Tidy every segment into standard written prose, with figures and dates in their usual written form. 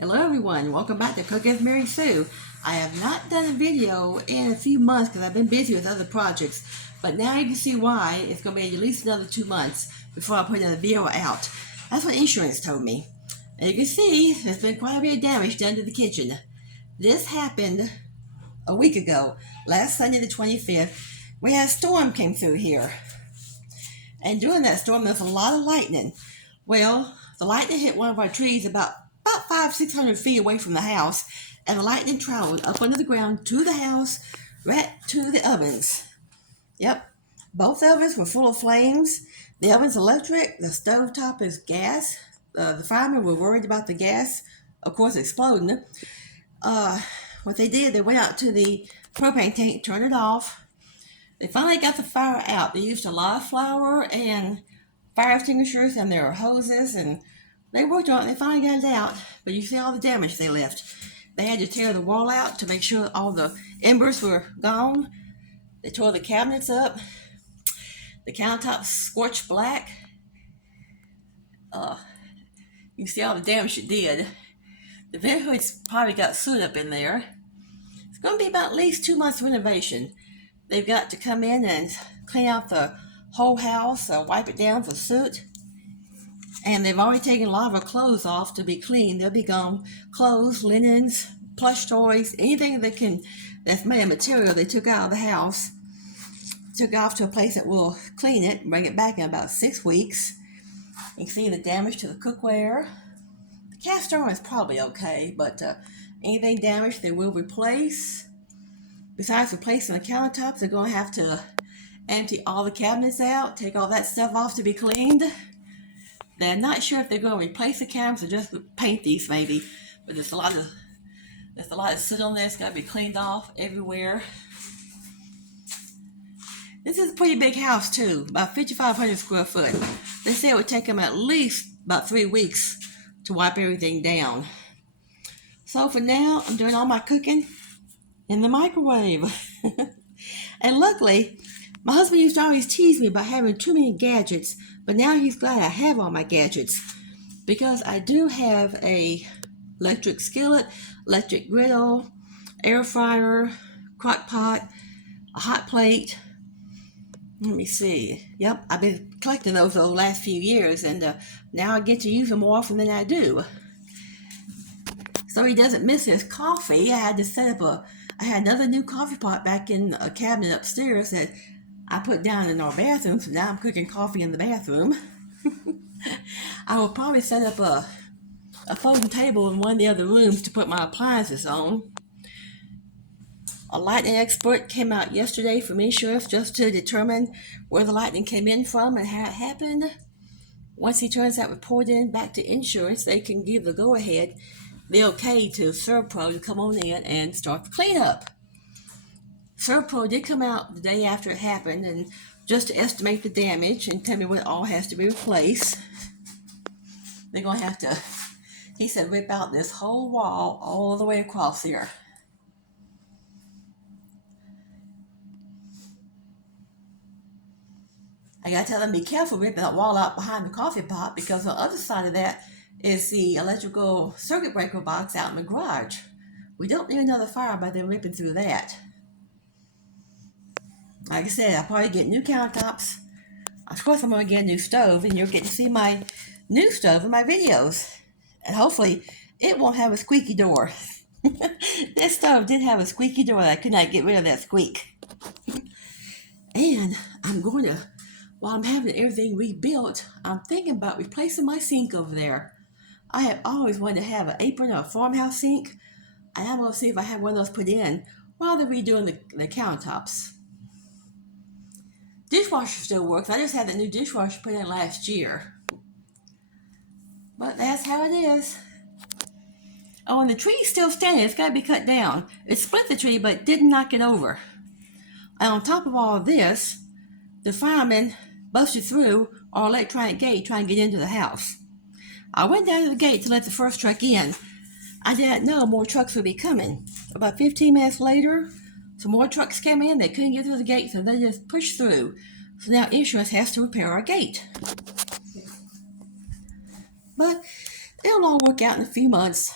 Hello everyone, welcome back to Cook with Mary Sue. I have not done a video in a few months because I've been busy with other projects, but now you can see why. It's going to be at least another 2 months before I put another video out. That's what insurance told me. And you can see there's been quite a bit of damage done to the kitchen. This happened a week ago, last Sunday the 25th. We had a storm came through here. And during that storm there was a lot of lightning. Well, the lightning hit one of our trees about 500-600 feet away from the house, and the lightning traveled up under the ground to the house, right to the ovens. Yep, both ovens were full of flames. The oven's electric, the stove top is gas. The firemen were worried about the gas, of course, exploding. What they did, they went out to the propane tank, turned it off. They finally got the fire out. They used a lot of flour and fire extinguishers and their hoses, and they worked on it. They finally got it out, but you see all the damage they left. They had to tear the wall out to make sure all the embers were gone. They tore the cabinets up. The countertops scorched black. You see all the damage it did. The vent hoods probably got soot up in there. It's going to be about at least 2 months renovation. They've got to come in and clean out the whole house, wipe it down for soot. And they've already taken a lot of our clothes off to be cleaned. They'll be gone. Clothes, linens, plush toys, anything that's made of material they took out of the house. Took off to a place that will clean it and bring it back in about 6 weeks. You can see the damage to the cookware. The cast iron is probably okay, but anything damaged they will replace. Besides replacing the countertops, they're going to have to empty all the cabinets out, take all that stuff off to be cleaned. They're not sure if they're going to replace the cabinets or just paint these maybe, but there's a lot of soot on there. It's got to be cleaned off everywhere. This is a pretty big house too, about 5,500 square foot. They say it would take them at least about 3 weeks to wipe everything down. So for now, I'm doing all my cooking in the microwave. And luckily, my husband used to always tease me about having too many gadgets, but now he's glad I have all my gadgets because I do have a electric skillet, electric griddle, air fryer, crock pot, a hot plate. Let me see. Yep, I've been collecting those the last few years, and now I get to use them more often than I do. So he doesn't miss his coffee. I had another new coffee pot back in a cabinet upstairs that I put down in our bathroom, so now I'm cooking coffee in the bathroom. I will probably set up a folding table in one of the other rooms to put my appliances on. A lightning expert came out yesterday from insurance just to determine where the lightning came in from and how it happened. Once he turns that report in back to insurance, they can give the go-ahead, the okay to Servpro to come on in and start the cleanup. Servpro did come out the day after it happened and just to estimate the damage and tell me what all has to be replaced. They're going to have to, he said, rip out this whole wall all the way across here. I got to tell them, be careful ripping that wall out behind the coffee pot because on the other side of that is the electrical circuit breaker box out in the garage. We don't need another fire by them ripping through that. Like I said, I'll probably get new countertops. Of course, I'm going to get a new stove, and you'll get to see my new stove in my videos. And hopefully, it won't have a squeaky door. This stove did have a squeaky door. I could not get rid of that squeak. And while I'm having everything rebuilt, I'm thinking about replacing my sink over there. I have always wanted to have an apron or a farmhouse sink, and I'm going to see if I have one of those put in while they're redoing the countertops. Dishwasher still works. I just had the new dishwasher put in last year. But that's how it is. Oh, and the tree's still standing. It's got to be cut down. It split the tree, but didn't knock it over. And on top of all of this, the firemen busted through our electronic gate trying to get into the house. I went down to the gate to let the first truck in. I didn't know more trucks would be coming. About 15 minutes later, some more trucks came in. They couldn't get through the gate, so they just pushed through. So now insurance has to repair our gate. But it'll all work out in a few months.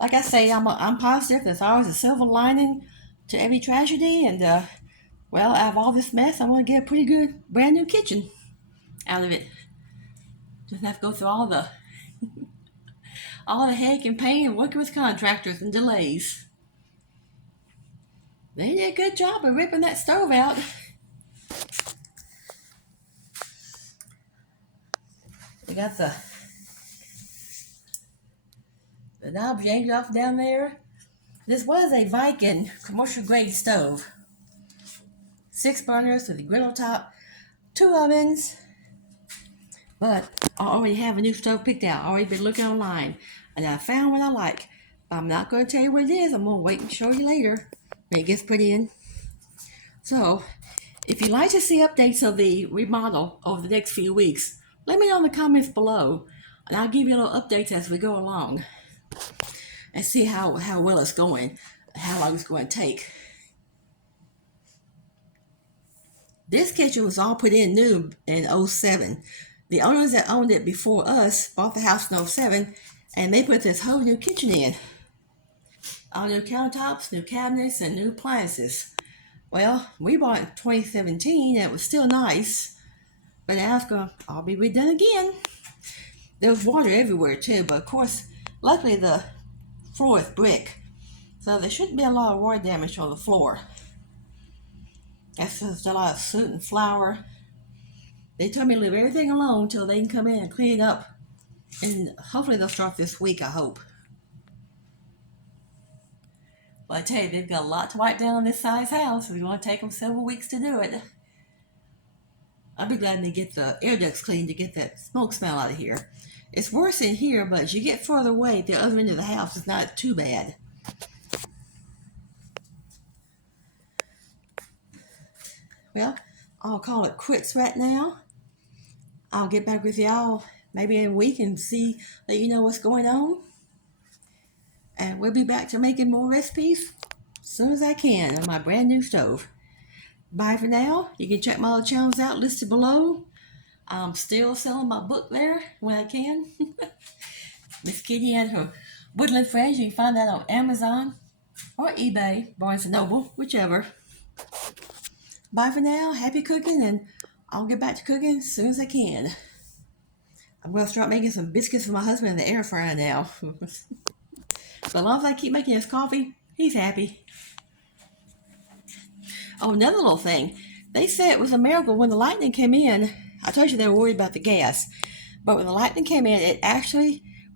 like I say, I'm positive there's always a silver lining to every tragedy, and well, out of all this mess, I want to get a pretty good brand new kitchen out of it. Doesn't have to go through all the headache and pain and working with contractors and delays. They did a good job of ripping that stove out. They got the knob yanked off down there. This was a Viking commercial grade stove. 6 burners with a griddle top, 2 ovens. But I already have a new stove picked out. I already been looking online, and I found one I like. But I'm not going to tell you what it is. I'm going to wait and show you later when it gets put in. So, if you'd like to see updates of the remodel over the next few weeks, let me know in the comments below, and I'll give you little updates as we go along and see how well it's going, how long it's going to take. This kitchen was all put in new in 07. The owners that owned it before us bought the house in 07, and they put this whole new kitchen in. All new countertops, new cabinets, and new appliances. Well, we bought it in 2017, and it was still nice, but now it's going to all be redone again. There was water everywhere too, but of course, luckily the floor is brick, so there shouldn't be a lot of water damage on the floor. That's just a lot of soot and flour. They told me to leave everything alone until they can come in and clean it up, and hopefully they'll start this week, I hope. But I tell you, they've got a lot to wipe down on this size house. It's going to take them several weeks to do it. I'll be glad they get the air ducts cleaned to get that smoke smell out of here. It's worse in here, but as you get further away, the other end of the house is not too bad. Well, I'll call it quits right now. I'll get back with y'all maybe in a week and let you know what's going on. And we'll be back to making more recipes as soon as I can on my brand new stove. Bye for now. You can check my other channels out listed below. I'm still selling my book there when I can. Miss Kitty and her Woodland Friends. You can find that on Amazon or eBay, Barnes & Noble, whichever. Bye for now. Happy cooking, and I'll get back to cooking as soon as I can. I'm going to start making some biscuits for my husband in the air fryer now. But as long as I keep making his coffee, he's happy. Oh, another little thing. They said it was a miracle when the lightning came in. I told you they were worried about the gas. But when the lightning came in,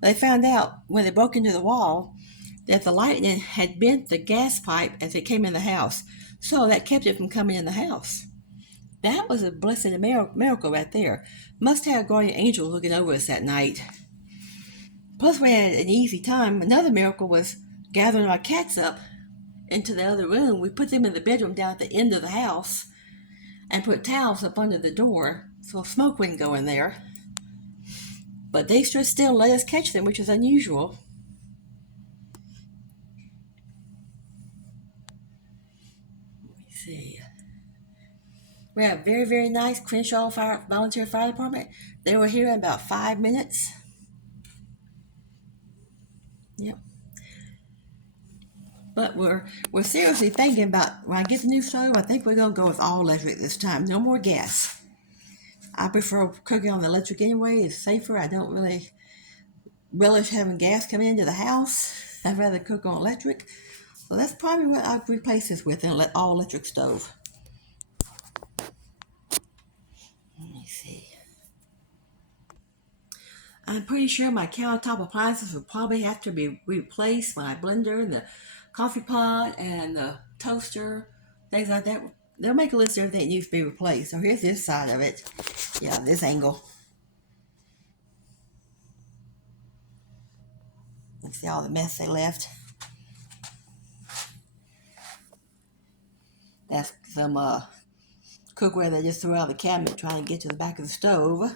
they found out when they broke into the wall that the lightning had bent the gas pipe as it came in the house. So that kept it from coming in the house. That was a blessed miracle right there. Must have a guardian angel looking over us that night. Plus, we had an easy time. Another miracle was gathering our cats up into the other room. We put them in the bedroom down at the end of the house and put towels up under the door so smoke wouldn't go in there. But they still let us catch them, which is unusual. Let me see. We have a very, very nice Crenshaw Volunteer Fire Department. They were here in about 5 minutes. Yep. But we're seriously thinking about, when I get the new stove, I think we're going to go with all electric this time. No more gas. I prefer cooking on the electric anyway. It's safer. I don't really relish having gas come into the house. I'd rather cook on electric. So that's probably what I'd replace this with, an all electric stove. Let me see. I'm pretty sure my countertop appliances will probably have to be replaced. My blender and the coffee pot and the toaster, things like that. They'll make a list of everything that needs to be replaced. So here's this side of it. Yeah, this angle. You see all the mess they left. That's some cookware they just threw out of the cabinet trying to get to the back of the stove.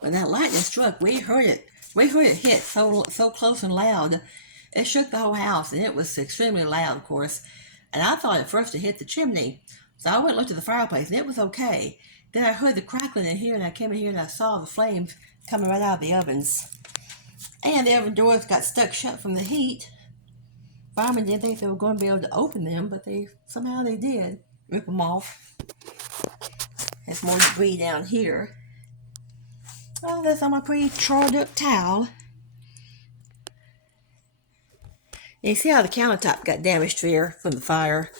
When that lightning struck, we heard it. We heard it hit so close and loud. It shook the whole house, and it was extremely loud, of course. And I thought at first it hit the chimney. So I went and looked at the fireplace, and it was okay. Then I heard the crackling in here, and I came in here and I saw the flames coming right out of the ovens. And the oven doors got stuck shut from the heat. Firemen didn't think they were going to be able to open them, but somehow they did. Rip them off. There's more debris down here. Oh, there's on my pretty charred up towel. And you see how the countertop got damaged here from the fire.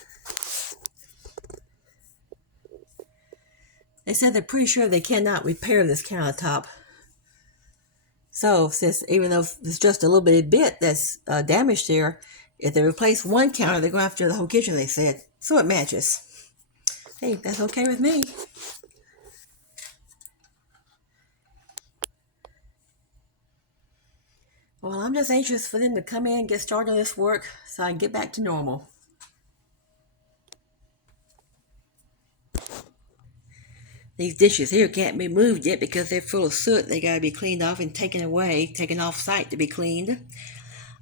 They said they're pretty sure they cannot repair this countertop. So, since even though there's just a little bitty bit that's damaged here, if they replace one counter, they're going to have to do the whole kitchen, they said. So it matches. Hey, that's okay with me. Well, I'm just anxious for them to come in and get started on this work so I can get back to normal. These dishes here can't be moved yet because they're full of soot. They got to be cleaned off and taken away, taken off site to be cleaned.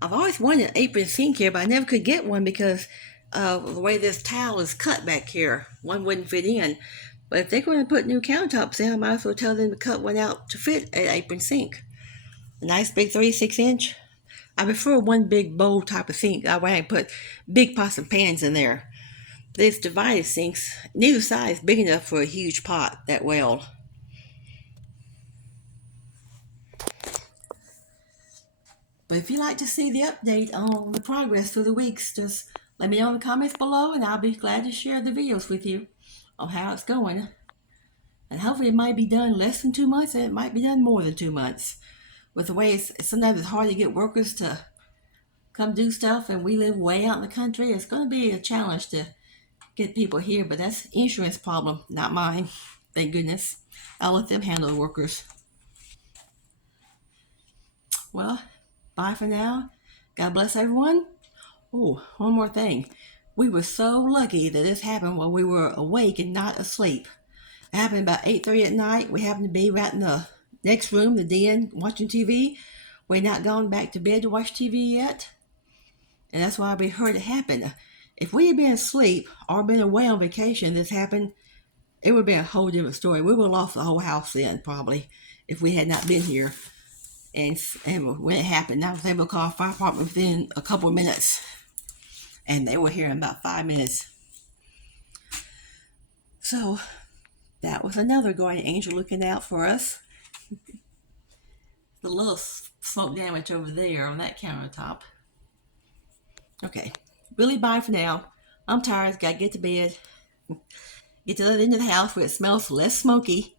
I've always wanted an apron sink here, but I never could get one because of the way this towel is cut back here. One wouldn't fit in. But if they're going to put new countertops in, I might as well tell them to cut one out to fit an apron sink. A nice big 36-inch. I prefer one big bowl type of sink. That way I can put big pots and pans in there. These divided sinks, neither side is big enough for a huge pot that well. But if you'd like to see the update on the progress through the weeks, just let me know in the comments below and I'll be glad to share the videos with you on how it's going. And hopefully it might be done less than 2 months and it might be done more than 2 months. With the way sometimes it's hard to get workers to come do stuff and we live way out in the country, it's going to be a challenge to get people here, but that's insurance problem, not mine. Thank goodness. I'll let them handle the workers. Well, bye for now. God bless everyone. Oh, one more thing. We were so lucky that this happened while we were awake and not asleep. It happened about 8:30 at night. We happened to be right in the next room, the den, watching TV. We're not gone back to bed to watch TV yet. And that's why we heard it happen. If we had been asleep or been away on vacation, this happened, it would have been a whole different story. We would have lost the whole house then, probably, if we had not been here. And when it happened, I was able to call a fire department within a couple of minutes. And they were here in about 5 minutes. So, that was another guardian angel looking out for us. The little smoke damage over there on that countertop. Okay, really bye for now. I'm tired, gotta get to bed. Get to the other end of the house where it smells less smoky.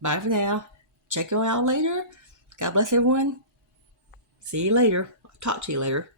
Bye for now. Check you out later. God bless everyone. See you later. Talk to you later.